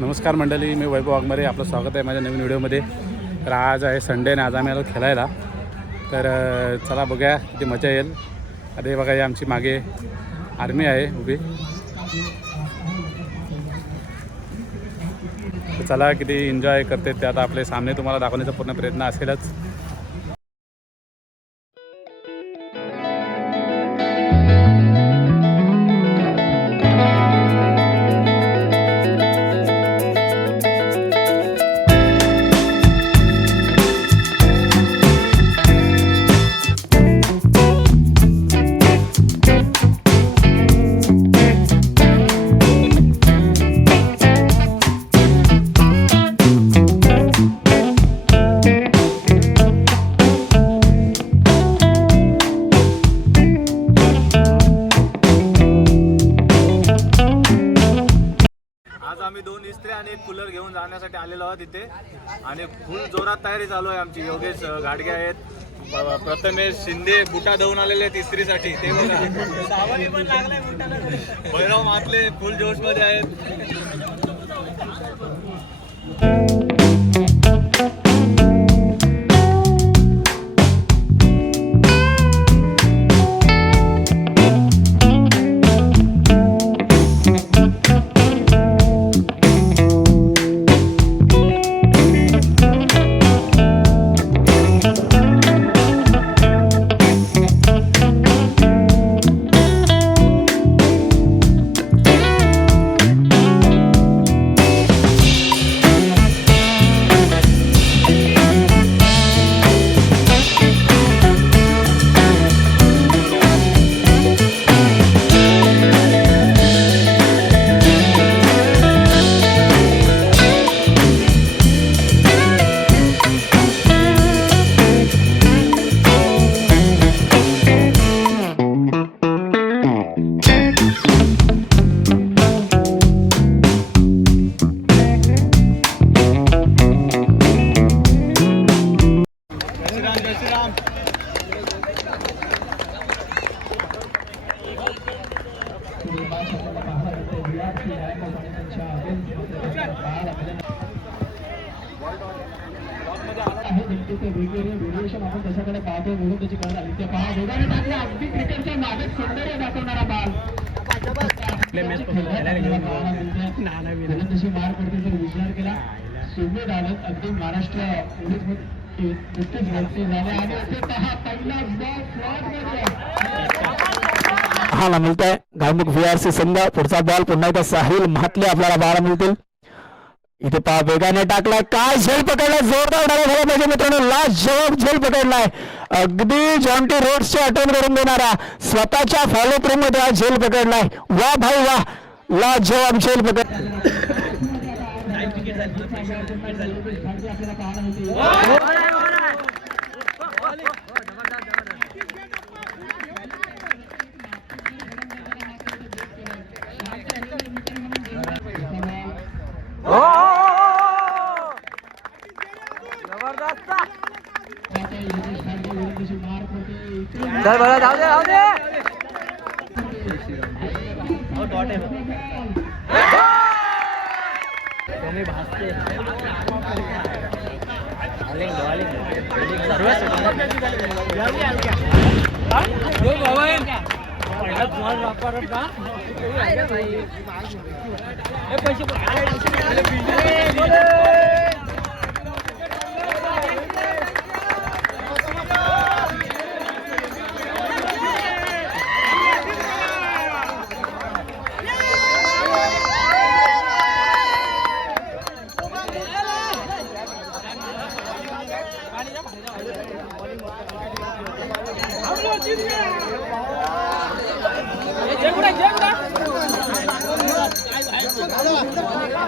नमस्कार मंडळी, मी वैभव वाघमारे. आपलं स्वागत आहे माझ्या नवीन व्हिडिओमध्ये. तर आज आहे संडे आणि आज आम्ही आलो खेळायला. तर चला बघूया किती मजा येईल. आता हे बघा, ही आमची मागे आर्मी आहे उभी. चला किती एन्जॉय करते ते आता आपले सामने तुम्हाला दाखवण्याचा पूर्ण प्रयत्न असेलच. आम्ही 2 इस्त्री आणि एक कूलर घेऊन जाण्यासाठी आलेलो आहोत इथे आणि फुल जोरात तयारी चालू आहे आमची. योगेश घाटगे आहेत, प्रथमेश शिंदे बुटा धुवून आलेले आहेत इस्त्रीसाठी. ते भैरव मातले फुल जोश मध्ये आहेत. आपण त्याच्याकडे पाहतो म्हणून त्याची कळत आली. ते पहा दोघांनी टाकला अगदी क्रिकेटच्या नादात सौंदर्य दाखवणारा बाल. तशी मार पडते जर विचार केला सुमेध आलं अगदी महाराष्ट्र झाले आणि असे पहा पहिला हाला मिळतंय घाईमुख VRC संघ. पुढचा बॉल पुन्हा एकदा साहिल महातले आपल्याला बाळा मिळतील. इथे पहा वेगाने टाकलाय, काय झेल पकडलाय, जोरदार डावा झाला पाहिजे मित्रांनो. लास्ट जवाब झेल पकडलाय, अगदी जॉन्टी रोड्सची आठवण करून देणारा स्वतःच्या फॉलो थ्रू मध्ये हा झेल पकडलाय. वा भाई वा, लास्ट जवाब झेल पकड. चल बरं, जाऊ दे जाऊ दे.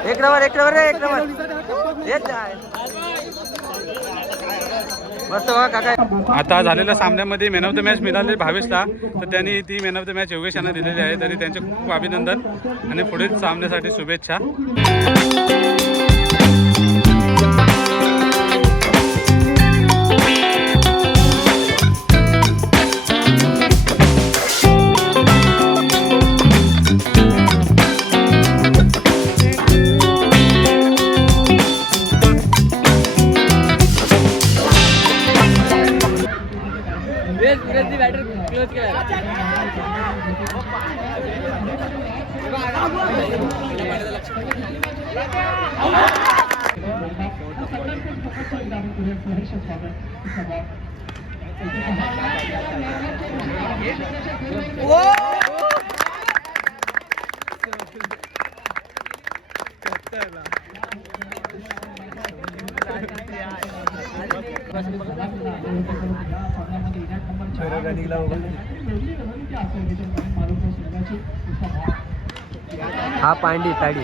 एक नंबर एक नंबर एक नंबर येत आहे. मस्त बघा काका. आता झालेल्या सामन्यामध्ये मॅन ऑफ द मॅच मिळाले भावेशला, तर त्यांनी ती man of the match Yogesh यांना दिलेली आहे. तरी त्यांचे खूप अभिनंदन आणि पुढील सामन्यासाठी शुभेच्छा. हा पांडी ताडी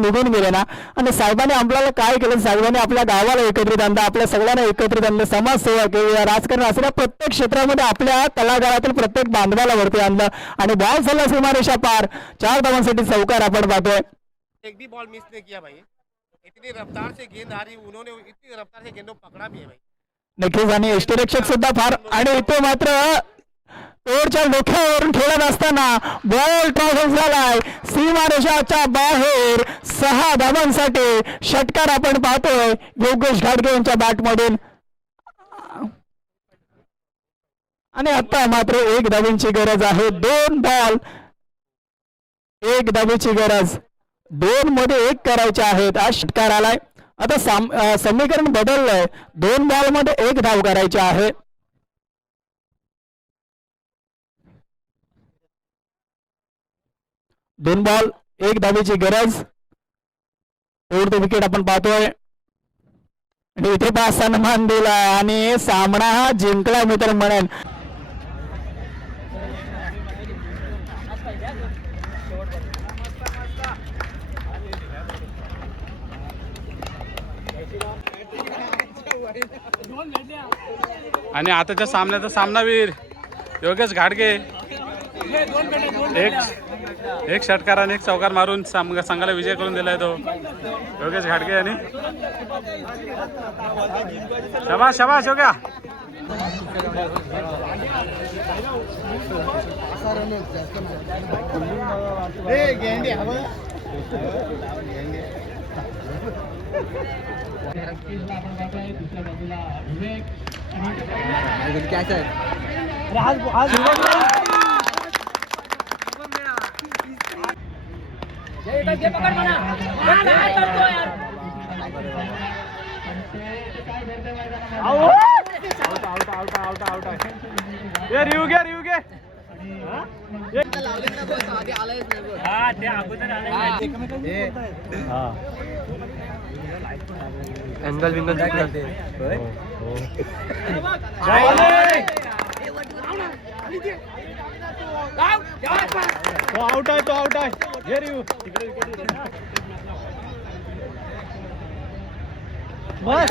निघून गेले ना आणि साहेबांनी आपल्याला काय केलं साहेबांनी आपल्या गावाला एकत्रित आणलं आपल्या सगळ्यांना एकत्रित आणलं समाजसेवा केली राजकारण असलेल्या प्रत्येक क्षेत्रामध्ये आपल्या तळागाळातील प्रत्येक बांधवाला वरती आणलं आणि बॉल झाला सीमारेषा पार 4 धावांसाठी चौकार आपण पाहतोय एक भी बॉल मिस नहीं किया भाई इतनी रफ्तार से गेंद आ रही उन्होंने इतनी रफ्तार से गेंदों पकड़ा भी है भाई नक्कीच आणि यष्टिरक्षक सुद्धा फार आणि इथे मात्र तोडच्या डोक्यावरून खेळत असताना बॉल टॉस झालाय सीमारेषाच्या बाहेर 6 धावांसाठी षटकार आपण पाहतोय योगेश घाडगे यांच्या बॅटमधून आणि आता मात्र 1 धावेची गरज आहे 2 बॉल 1 धावेची गरज 2 मध्ये 1 करायचे आहेत आज षटकार आलाय आता समीकरण बदललंय 2 बॉल मध्ये 1 धाव करायची आहे दोन बॉल 1 धावेची गरज तोडते विकेट आपण पाहतोय आणि इथे पहा सन्मान दिला आणि सामना हा जिंकला मी तर म्हणेन आणि आताच्या सामन्याचा सामनावीर योगेश घाडगे एक षटकाराने 1 चौकार मारून संघाला विजय करून दिलाय तो योगेश घाडगे आणि शाबाश शाबाश हो गया रिव्यू घे एंगल विंगल चेक करते तो आउट आहे घे रिव्यू बस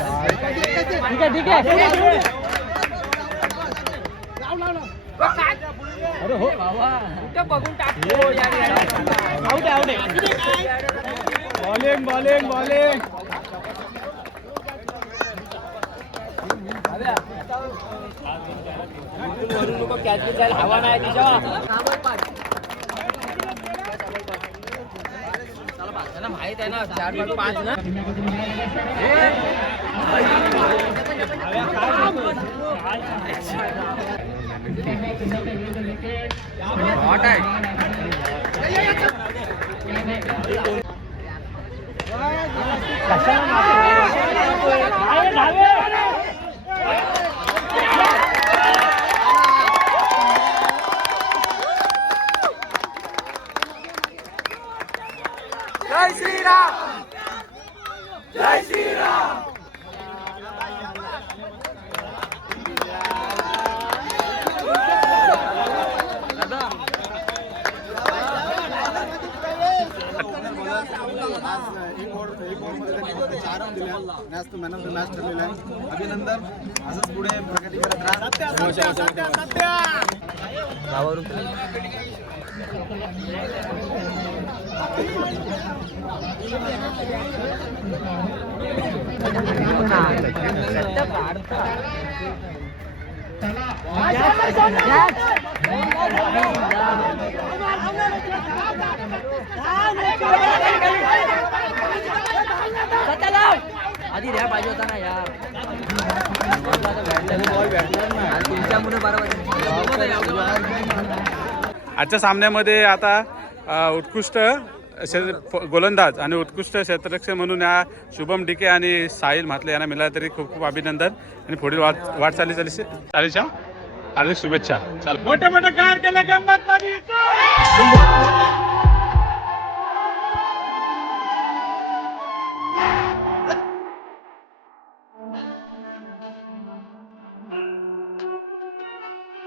ठीक आहे अरे हो बघून टाकतो आउट आहे बॉलिंग कॅच बी जायला हवा नाही त्याला माहित आहे ना 4-5 ना wicket man of the match ठरलेला आहे. अभिनंदन. असंच पुढे प्रगती करत राहा. आधी द्या पाहिजे होता ना यार. तुमच्यामुळे बरोबर. आजच्या सामन्यामध्ये आता उत्कृष्ट गोलंदाज आणि उत्कृष्ट क्षेत्ररक्षक म्हणून या शुभम डिके आणि साहिल म्हात्रे यांना मिळाला तरी खूप खूप अभिनंदन आणि पुढील वाटचालीच्या हार्दिक शुभेच्छा. चाल मोठे मोठे कार केले गंमत